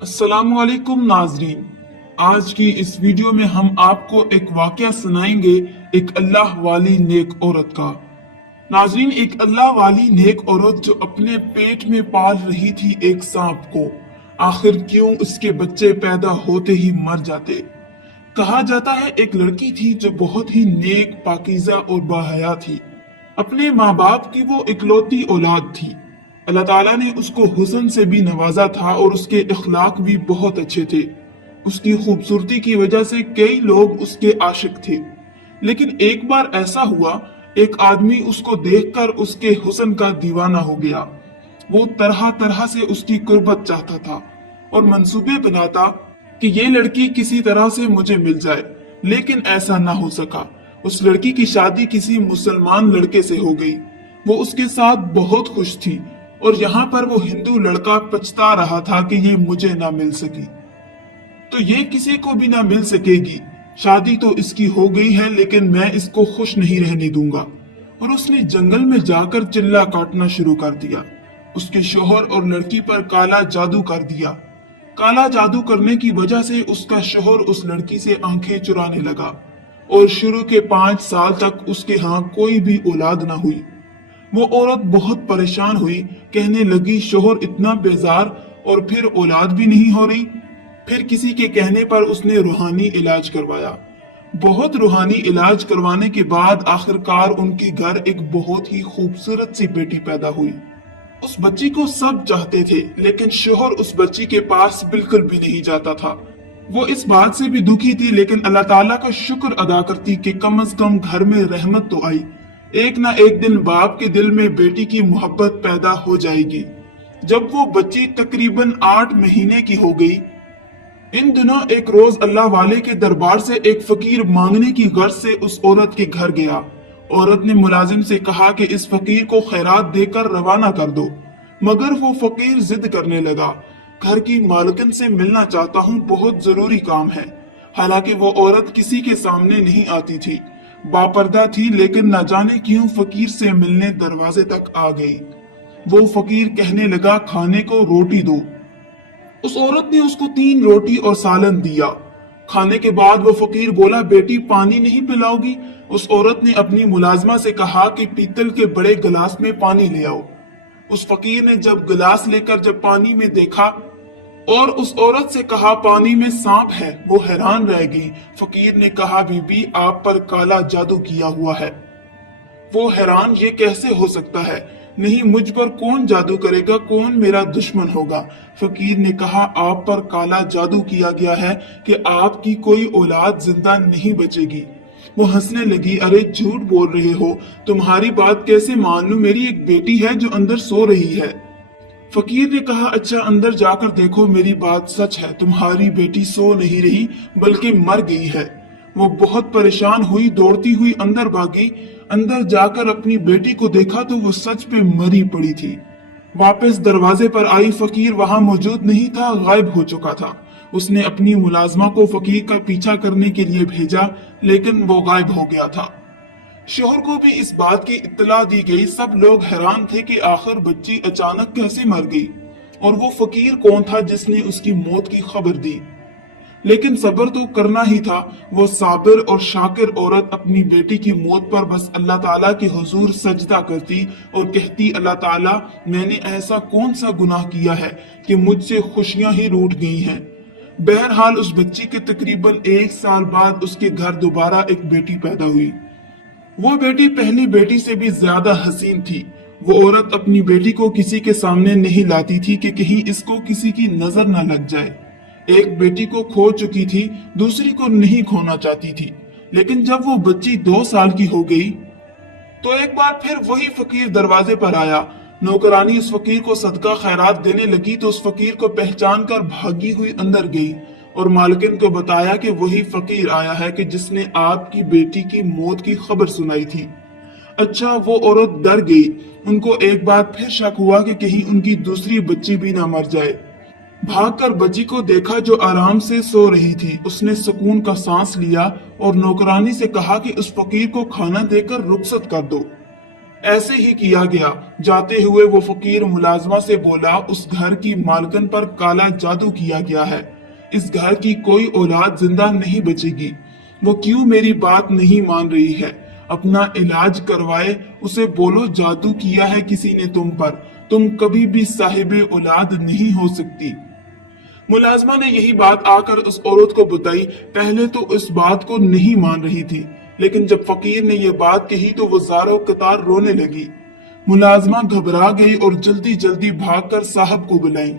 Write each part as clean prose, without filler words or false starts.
अस्सलाम वालेकुम नाजरीन। आज की इस वीडियो में हम आपको एक वाकया सुनाएंगे एक अल्लाह वाली नेक औरत का। नाजरीन, एक अल्लाह वाली नेक औरत जो अपने पेट में पाल रही थी एक सांप को, आखिर क्यों उसके बच्चे पैदा होते ही मर जाते। कहा जाता है एक लड़की थी जो बहुत ही नेक, पाकीज़ा और बाहया थी। अपने माँ बाप की वो इकलौती औलाद थी। अल्लाह ताला ने उसको हुस्न से भी नवाजा था और उसके इखलाक भी बहुत अच्छे थे। उसकी खूबसूरती की वजह से कई लोग उसके आशिक थे। लेकिन एक बार ऐसा हुआ, एक आदमी उसको देखकर उसके हुस्न का दीवाना हो गया। वो तरह तरह से उसकी कुर्बत चाहता था और मंसूबे बनाता कि ये लड़की किसी तरह से मुझे मिल जाए, लेकिन ऐसा ना हो सका। उस लड़की की शादी किसी मुसलमान लड़के से हो गई। वो उसके साथ बहुत खुश थी और यहाँ पर वो हिंदू लड़का पछता रहा था कि ये मुझे ना मिल सकी, तो ये किसी को भी ना मिल सकेगी। शादी तो इसकी हो गई है, लेकिन मैं इसको खुश नहीं रहने दूंगा। और उसने जंगल में जाकर चिल्ला काटना शुरू कर दिया। उसके शोहर और लड़की पर काला जादू कर दिया। काला जादू करने की वजह से उसका शोहर उस लड़की से आंखें चुराने लगा और शुरू के 5 साल तक उसके यहाँ कोई भी औलाद ना हुई। वो औरत बहुत परेशान हुई, कहने लगी शोहर इतना बेजार और फिर औलाद भी नहीं हो रही। फिर किसी के कहने पर उसने रूहानी इलाज करवाया। बहुत रूहानी इलाज करवाने के बाद आखिरकार उनके घर एक बहुत ही खूबसूरत सी बेटी पैदा हुई। उस बच्ची को सब चाहते थे, लेकिन शोहर उस बच्ची के पास बिल्कुल भी नहीं जाता था। वो इस बात से भी दुखी थी, लेकिन अल्लाह ताला का शुक्र अदा करती कि कम से कम घर में रहमत तो आई। एक ना एक दिन बाप के दिल में बेटी की मोहब्बत पैदा हो जाएगी। जब वो बच्ची तकरीबन 8 महीने की हो गई, इन दिनों एक रोज अल्लाह वाले के दरबार से एक फकीर मांगने की गर्ज से उस औरत के घर गया। औरत ने मुलाजिम से कहा कि इस फकीर को खैरात देकर रवाना कर दो, मगर वो फकीर जिद करने लगा। घर की मालकिन से मिलना चाहता हूँ, बहुत जरूरी काम है। हालांकि वो औरत किसी के सामने नहीं आती थी, बापर्दा थी, लेकिन न जाने क्यों फकीर से मिलने दरवाजे तक आ गई। वो फकीर कहने लगा खाने को रोटी दो। उस औरत ने उसको 3 रोटी और सालन दिया। खाने के बाद वो फकीर बोला बेटी पानी नहीं पिलाओगी? उस औरत ने अपनी मुलाजमा से कहा कि पीतल के बड़े गिलास में पानी ले आओ। उस फकीर ने जब गिलास लेकर जब पानी में देखा और उस औरत से कहा पानी में सांप है, वो हैरान रह गई। फकीर ने कहा बीबी आप पर काला जादू किया हुआ है। वो हैरान, ये कैसे हो सकता है? नहीं, मुझ पर कौन जादू करेगा, कौन मेरा दुश्मन होगा? फकीर ने कहा आप पर काला जादू किया गया है कि आपकी कोई औलाद जिंदा नहीं बचेगी। वो हंसने लगी, अरे झूठ बोल रहे हो, तुम्हारी बात कैसे मान लूं? मेरी एक बेटी है जो अंदर सो रही है। फकीर ने कहा अच्छा अंदर जाकर देखो, मेरी बात सच है, तुम्हारी बेटी सो नहीं रही बल्कि मर गई है। वो बहुत परेशान हुई, दौड़ती हुई अंदर भागी। अंदर जाकर अपनी बेटी को देखा तो वो सच पे मरी पड़ी थी। वापस दरवाजे पर आई, फकीर वहां मौजूद नहीं था, गायब हो चुका था। उसने अपनी मुलाजमा को फकीर का पीछा करने के लिए भेजा, लेकिन वो गायब हो गया था। शोहर को भी इस बात की इत्तला दी गई। सब लोग हैरान थे कि आखिर बच्ची अचानक कैसे मर गई और वो फकीर कौन था जिसने उसकी मौत की खबर दी। लेकिन सब्र तो करना ही था। वो साबिर और शाकिर औरत अपनी बेटी की मौत पर बस अल्लाह ताला के हुजूर सजदा करती और कहती अल्लाह ताला मैंने ऐसा कौन सा गुनाह किया है कि मुझसे खुशियां ही रूठ गई हैं। बहरहाल उस बच्ची के तकरीबन 1 साल बाद उसके घर दोबारा एक बेटी पैदा हुई। वो बेटी पहली बेटी से भी ज्यादा हसीन थी। वो औरत अपनी बेटी को किसी के सामने नहीं लाती थी कि कहीं इसको किसी की नजर न लग जाए। एक बेटी को खो चुकी थी, दूसरी को नहीं खोना चाहती थी। लेकिन जब वो बच्ची 2 साल की हो गई तो एक बार फिर वही फकीर दरवाजे पर आया। नौकरानी उस फकीर को सदका खैरात देने लगी तो उस फकीर को पहचान कर भागी हुई अंदर गई और मालकिन को बताया कि वही फकीर आया है कि जिसने आपकी बेटी की मौत की खबर सुनाई थी। अच्छा, वो औरत डर गई। उनको एक बार फिर शक हुआ कि कहीं उनकी दूसरी बच्ची भी ना मर जाए। भागकर बच्ची को देखा जो आराम से सो रही थी। उसने सुकून का सांस लिया और नौकरानी से कहा कि उस फकीर को खाना देकर रुखसत कर दो। ایسے ہی کیا گیا۔ جاتے ہوئے وہ فقیر ملازمہ سے بولا، اس گھر کی مالکن پر کالا جادو کیا گیا ہے، اس گھر کی کوئی اولاد زندہ نہیں بچے گی۔ وہ کیوں میری بات نہیں مان رہی ہے؟ اپنا علاج کروائے، اسے بولو جادو کیا ہے کسی نے تم پر، تم کبھی بھی صاحب اولاد نہیں ہو سکتی۔ ملازمہ نے یہی بات آ کر اس عورت کو بتائی۔ پہلے تو اس بات کو نہیں مان رہی تھی، لیکن جب فقیر نے یہ بات کہی تو وہ زاروں قطار رونے لگی۔ ملازمہ گھبرا گئی اور جلدی جلدی بھاگ کر صاحب کو بلائی،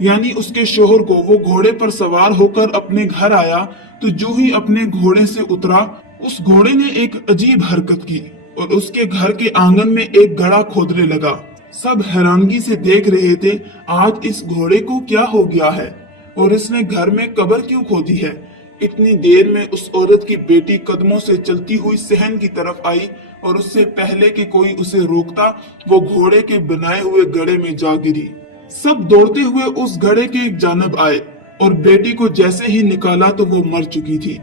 یعنی اس کے شوہر کو۔ وہ گھوڑے پر سوار ہو کر اپنے گھر آیا تو جو ہی اپنے گھوڑے سے اترا، اس گھوڑے نے ایک عجیب حرکت کی اور اس کے گھر کے آنگن میں ایک گڑھا کھودنے لگا۔ سب حیرانگی سے دیکھ رہے تھے، آج اس گھوڑے کو کیا ہو گیا ہے اور اس نے گھر میں قبر کیوں کھودی ہے؟ اتنی دیر میں اس عورت کی بیٹی قدموں سے چلتی ہوئی صحن کی طرف آئی اور اس سے پہلے کہ کوئی اسے روکتا، وہ گھوڑے کے بنائے ہوئے گڑھے میں جا گری۔ سب دوڑتے ہوئے اس گڑھے کے جانب آئے اور بیٹی کو جیسے ہی نکالا تو وہ مر چکی تھی۔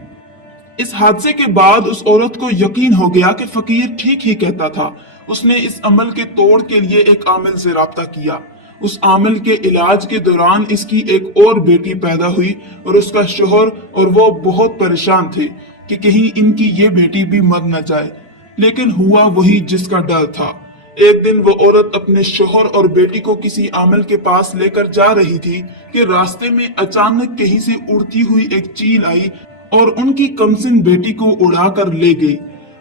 اس حادثے کے بعد اس عورت کو یقین ہو گیا کہ فقیر ٹھیک ہی کہتا تھا۔ اس نے اس عمل کے توڑ کے لیے ایک عامل سے رابطہ کیا۔ اس عامل کے علاج کے دوران اس کی ایک اور بیٹی پیدا ہوئی اور اس کا شوہر اور وہ بہت پریشان تھے کہ کہیں ان کی یہ بیٹی بھی مر نہ جائے، لیکن ہوا وہی جس کا ڈر تھا۔ ایک دن وہ عورت اپنے شوہر اور بیٹی کو کسی عامل کے پاس لے کر جا رہی تھی کہ راستے میں اچانک کہیں سے اڑتی ہوئی ایک چیل آئی اور ان کی کمسن بیٹی کو اڑا کر لے گئی۔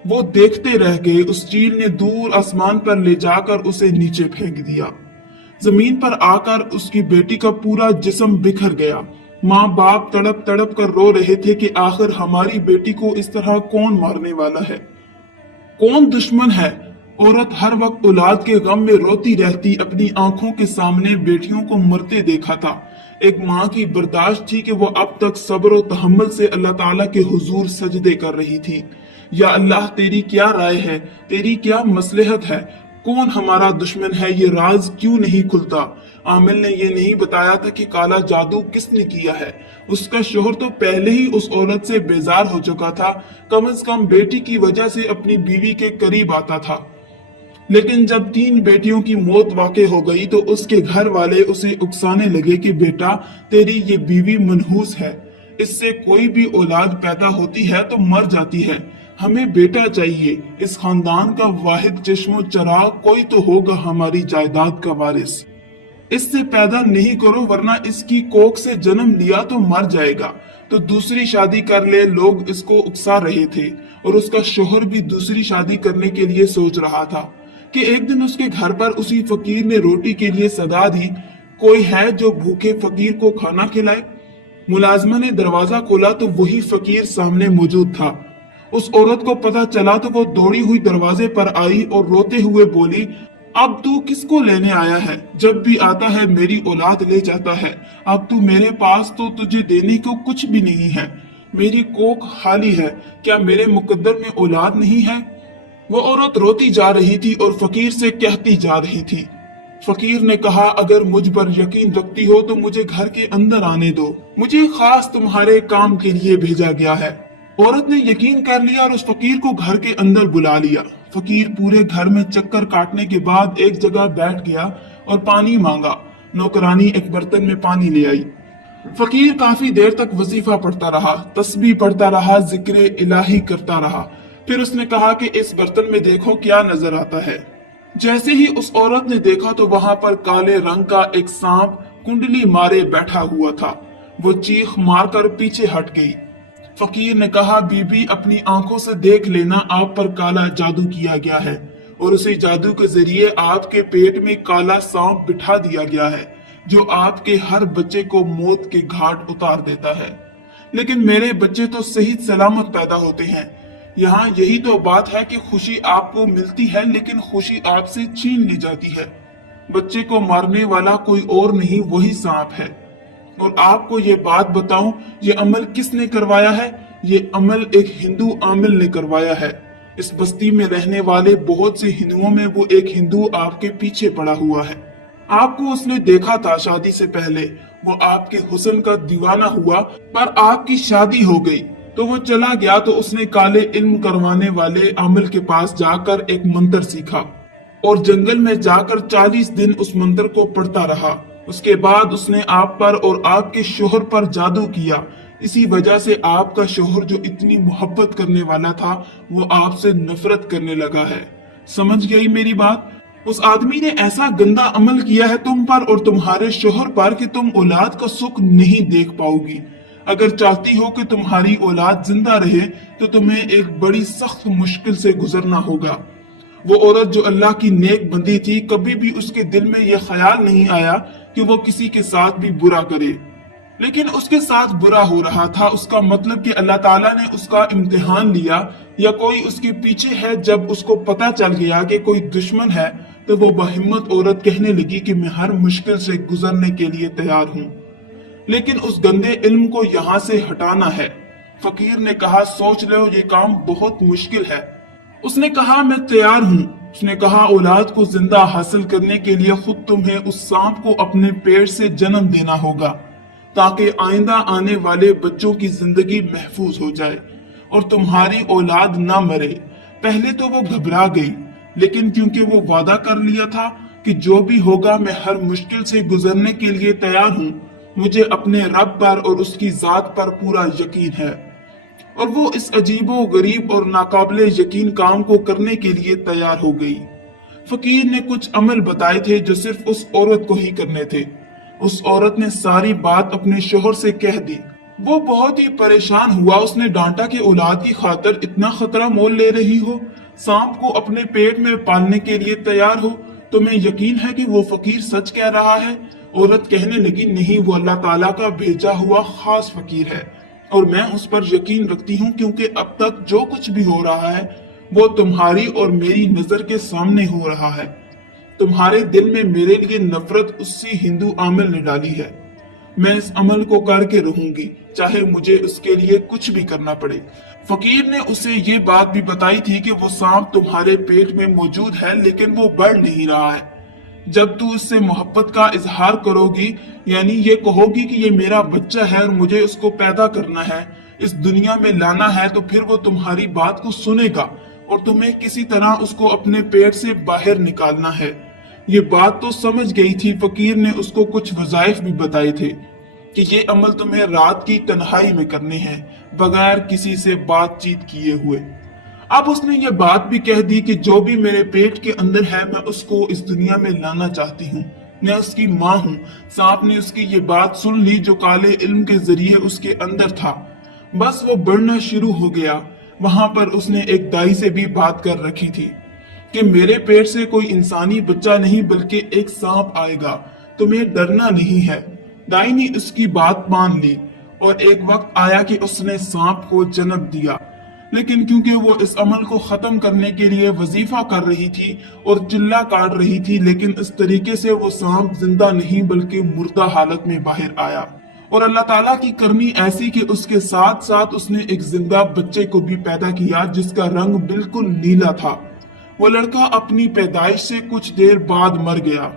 وہ دیکھتے رہ گئے۔ اس چیل نے دور آسمان پر لے جا کر اسے نیچے پھینک دیا۔ زمین پر آ کر اس کی بیٹی کا پورا جسم بکھر گیا۔ ماں باپ تڑپ تڑپ کر رو رہے تھے کہ آخر ہماری بیٹی کو اس طرح کون مارنے والا ہے، کون دشمن ہے۔ عورت ہر وقت اولاد کے غم میں روتی رہتی، اپنی آنکھوں کے سامنے بیٹیوں کو مرتے دیکھا تھا۔ ایک ماں کی برداشت تھی کہ وہ اب تک صبر و تحمل سے اللہ تعالیٰ کے حضور سجدے کر رہی تھی۔ یا اللہ، تیری کیا رائے ہے، تیری کیا مصلحت ہے، کون ہمارا دشمن ہے، یہ راز کیوں نہیں کھلتا؟ عامل نے یہ نہیں بتایا تھا کہ کالا جادو کس نے کیا ہے۔ اس کا شوہر تو پہلے ہی اس عورت سے بیزار ہو چکا تھا، کم از کم بیٹی کی وجہ سے اپنی بیوی کے قریب آتا تھا۔ لیکن جب 3 بیٹیوں کی موت واقع ہو گئی تو اس کے گھر والے اسے اکسانے لگے کہ بیٹا، تیری یہ بیوی منحوس ہے، اس سے کوئی بھی اولاد پیدا ہوتی ہے تو مر جاتی ہے، ہمیں بیٹا چاہیے، اس خاندان کا واحد چشم و چراغ کوئی تو ہوگا ہماری جائیداد کا وارث، اس سے پیدا نہیں کرو ورنہ اس کی کوکھ سے جنم لیا تو مر جائے گا، تو دوسری شادی کر لے۔ لوگ اس کو اکسا رہے تھے اور اس کا شوہر بھی دوسری شادی کرنے کے لیے سوچ رہا تھا کہ ایک دن اس کے گھر پر اسی فقیر نے روٹی کے لیے صدا دی، کوئی ہے جو بھوکے فقیر کو کھانا کھلائے؟ ملازمہ نے دروازہ کھولا تو وہی فقیر سامنے موجود تھا۔ اس عورت کو پتہ چلا تو وہ دوڑی ہوئی دروازے پر آئی اور روتے ہوئے بولی، اب تو کس کو لینے آیا ہے؟ جب بھی آتا ہے میری اولاد لے جاتا ہے، اب تو میرے پاس تو تجھے دینے کو کچھ بھی نہیں ہے، میری کوکھ خالی ہے، کیا میرے مقدر میں اولاد نہیں ہے؟ وہ عورت روتی جا رہی تھی اور فقیر سے کہتی جا رہی تھی۔ فقیر نے کہا، اگر مجھ پر یقین رکھتی ہو تو مجھے گھر کے اندر آنے دو، مجھے خاص تمہارے کام کے لیے بھیجا گیا ہے۔ عورت نے یقین کر لیا اور اس فقیر کو گھر کے اندر بلا لیا۔ فقیر پورے گھر میں چکر کاٹنے کے بعد ایک جگہ بیٹھ گیا اور پانی مانگا۔ نوکرانی ایک برتن میں پانی لے آئی۔ فقیر کافی دیر تک وظیفہ پڑھتا رہا، تسبیح پڑھتا رہا، ذکر الہی کرتا رہا۔ پھر اس نے کہا کہ اس برتن میں دیکھو کیا نظر آتا ہے۔ جیسے ہی اس عورت نے دیکھا تو وہاں پر کالے رنگ کا ایک سانپ کنڈلی مارے بیٹھا ہوا تھا۔ وہ چیخ مار کر پیچھے ہٹ گئی۔ فقیر نے کہا، بی بی اپنی آنکھوں سے دیکھ لینا، آپ پر کالا جادو کیا گیا ہے اور اسی جادو کے ذریعے آپ کے پیٹ میں کالا سانپ بٹھا دیا گیا ہے جو آپ کے ہر بچے کو موت کے گھاٹ اتار دیتا ہے، لیکن میرے بچے تو صحیح سلامت پیدا ہوتے ہیں۔ یہاں یہی تو بات ہے کہ خوشی آپ کو ملتی ہے لیکن خوشی آپ سے چھین لی جاتی ہے۔ بچے کو مارنے والا کوئی اور نہیں، وہی سانپ ہے۔ اور آپ کو یہ بات بتاؤں، یہ عمل کس نے کروایا ہے؟ یہ عمل ایک ہندو عامل نے کروایا ہے۔ اس بستی میں رہنے والے بہت سے ہندوؤں میں وہ ایک ہندو آپ کے پیچھے پڑا ہوا ہے۔ آپ کو اس نے دیکھا تھا شادی سے پہلے، وہ آپ کے حسن کا دیوانہ ہوا، پر آپ کی شادی ہو گئی تو وہ چلا گیا تو اس نے کالے علم کروانے والے عامل کے پاس جا کر ایک منتر سیکھا۔ और जंगल में जाकर 40 दिन उस मंत्र को पढ़ता रहा। उसके बाद उसने आप पर और आपके शोहर पर जादू किया। इसी वजह से आपका शोहर जो इतनी मोहब्बत करने वाला था वो आपसे नफरत करने लगा है। समझ गई मेरी बात? उस आदमी ने ऐसा गंदा अमल किया है तुम पर और तुम्हारे शोहर पर कि तुम औलाद का सुख नहीं देख पाओगी। अगर चाहती हो कि तुम्हारी औलाद जिंदा रहे तो तुम्हें एक बड़ी सख्त मुश्किल से गुजरना होगा। वो औरत जो अल्लाह की नेक बंदी थी, कभी भी उसके दिल में यह ख्याल नहीं आया कि वो किसी के साथ भी बुरा करे, लेकिन उसके साथ बुरा हो रहा था। उसका मतलब कि अल्लाह ताला ने उसका इम्तिहान लिया या कोई उसके पीछे है। जब उसको पता चल गया कि कोई दुश्मन है तो वो बहिम्मत औरत कहने लगी कि मैं हर मुश्किल से गुजरने के लिए तैयार हूँ, लेकिन उस गंदे इल्म को यहाँ से हटाना है। फकीर ने कहा, सोच लो, ये काम बहुत मुश्किल है। उसने कहा, मैं तैयार हूँ। उसने कहा, औलाद को जिंदा हासिल करने के लिए खुद तुम्हें उस सांप को अपने पेट से जन्म देना होगा ताकि आइंदा आने वाले बच्चों की जिंदगी महफूज हो जाए और तुम्हारी औलाद ना मरे। पहले तो वो घबरा गई, लेकिन क्योंकि वो वादा कर लिया था कि जो भी होगा मैं हर मुश्किल से गुजरने के लिए तैयार हूँ, मुझे अपने रब पर और उसकी जात पर पूरा यकीन है, और वो इस अजीबो गरीब और नाकाबिले यकीन काम को करने के लिए तैयार हो गई। फकीर ने कुछ अमल बताए थे जो सिर्फ उस औरत को ही करने थे। उस औरत ने सारी बात अपने शोहर से कह दी। वो बहुत ही परेशान हुआ। उसने डांटा कि औलाद की खातिर इतना खतरा मोल ले रही हो, सांप को अपने पेट में पालने के लिए तैयार हो, तुम्हें यकीन है कि वो फकीर सच कह रहा है? औरत कहने लगी, नहीं, वो अल्लाह ताला का भेजा हुआ खास फकीर है और मैं उस पर यकीन रखती हूँ, क्योंकि अब तक जो कुछ भी हो रहा है वो तुम्हारी और मेरी नजर के सामने हो रहा है। तुम्हारे दिल में मेरे लिए नफरत उसी हिंदू आमिल ने डाली है। मैं इस अमल को करके रहूंगी, चाहे मुझे उसके लिए कुछ भी करना पड़े। फकीर ने उसे ये बात भी बताई थी कि वो सांप तुम्हारे पेट में मौजूद है, लेकिन वो बढ़ नहीं रहा है। जब तू उससे मोहब्बत का इजहार करोगी, यानी ये कहोगी कि ये मेरा बच्चा है और मुझे उसको पैदा करना है, इस दुनिया में लाना है, तो फिर वो तुम्हारी बात को सुनेगा और तुम्हें किसी तरह उसको अपने पेट से बाहर निकालना है। ये बात तो समझ गई थी। फकीर ने उसको कुछ वज़ाइफ भी बताए थे कि ये अमल तुम्हें रात की तन्हाई में करने हैं, बगैर किसी से बातचीत किए हुए। अब उसने ये बात भी कह दी कि जो भी मेरे पेट के अंदर है मैं उसको इस दुनिया में लाना चाहती हूँ, मैं उसकी माँ हूँ। सांप ने उसकी ये बात सुन ली जो काले इल्म के जरिए उसके अंदर था। बस वो बढ़ना शुरू हो गया। वहां पर उसने एक दाई से भी बात कर रखी थी कि मेरे पेट से कोई इंसानी बच्चा नहीं बल्कि एक सांप आएगा, तुम्हें डरना नहीं है। दाई ने उसकी बात मान ली और एक वक्त आया कि उसने सांप को जन्म दिया, लेकिन क्योंकि वो इस अमल को खत्म करने के लिए वजीफा कर रही थी और चिल्ला काट रही थी, लेकिन इस तरीके से वो सांप जिंदा नहीं बल्कि मुर्दा हालत में बाहर आया। और अल्लाह ताला की करनी ऐसी कि उसके साथ साथ उसने एक जिंदा बच्चे को भी पैदा किया जिसका रंग बिल्कुल नीला था। वो लड़का अपनी पैदाइश से कुछ देर बाद मर गया।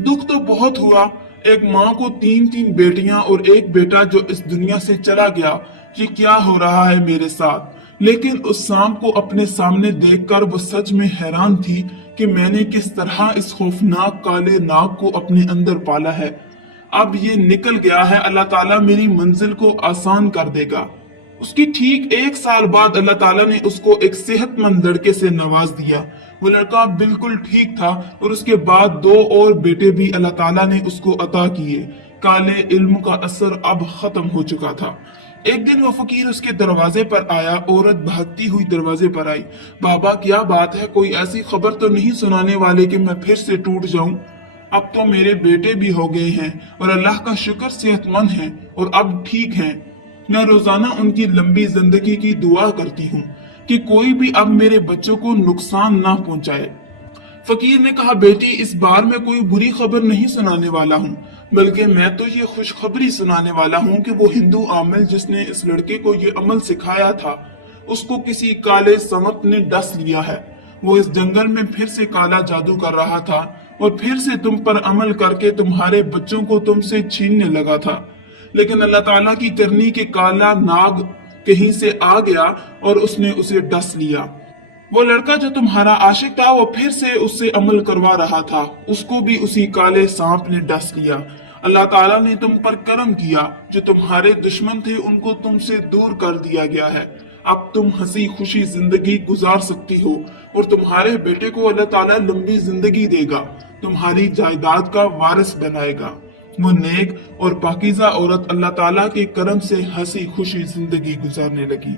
दुख तो बहुत हुआ। एक माँ को 3 बेटियां और एक बेटा जो इस दुनिया से चला गया, ये क्या हो रहा है मेरे साथ। लेकिन उस सांप को अपने सामने देखकर वो सच में हैरान थी कि मैंने किस तरह इस खौफनाक काले नाग को अपने अंदर पाला है। अब ये निकल गया है, अल्लाह ताला मेरी मंजिल को आसान कर देगा। उसकी ठीक 1 साल बाद अल्लाह ताला ने उसको एक सेहतमंद लड़के से नवाज दिया। वो लड़का बिल्कुल ठीक था और उसके बाद 2 और बेटे भी अल्लाह ताला ने उसको अता किए। काले इल्म का असर अब खत्म हो चुका था। एक दिन वो फकीर उसके दरवाजे पर आया। औरत भागती हुई दरवाजे पर आई। बाबा, क्या बात है? कोई ऐसी खबर तो नहीं सुनाने वाले कि मैं फिर से टूट जाऊं? अब तो मेरे बेटे भी हो गए हैं और अल्लाह का शुक्र सेहतमंद हैं और अब ठीक हैं। मैं रोजाना उनकी लंबी जिंदगी की दुआ करती हूँ कि कोई भी अब मेरे बच्चों को नुकसान ना पहुंचाए। फकीर ने कहा, बेटी, इस बार मैं कोई बुरी खबर नहीं सुनाने वाला हूँ, बल्कि मैं तो ये खुशखबरी सुनाने वाला हूँ कि वो हिंदू आमिल जिसने इस लड़के को ये अमल सिखाया था, उसको किसी काले समत ने डस लिया है। वो इस जंगल में फिर से काला जादू कर रहा था और फिर से तुम पर अमल करके तुम्हारे बच्चों को तुमसे छीनने लगा था। लेकिन अल्लाह ताला की करनी के काला नाग कहीं से आ गया और उसने उसे डस लिया। वो लड़का जो तुम्हारा आशिक था वो फिर से उससे अमल करवा रहा था, उसको भी उसी काले सांप ने डस लिया। अल्लाह ताला ने तुम पर करम किया, जो तुम्हारे दुश्मन थे उनको तुमसे दूर कर दिया गया है। अब तुम हंसी खुशी जिंदगी गुजार सकती हो और तुम्हारे बेटे को अल्लाह ताला लंबी जिंदगी देगा, तुम्हारी जायदाद का वारिस बनाएगा। वो नेक और पाकीज़ा औरत अल्लाह ताला के करम से हंसी खुशी जिंदगी गुजारने लगी।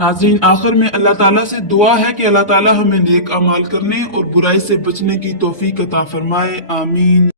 नाज़रीन, आखिर में अल्लाह ताला से दुआ है कि अल्लाह ताला हमें नेक अमाल करने और बुराई से बचने की तौफीक अता फरमाए। आमीन।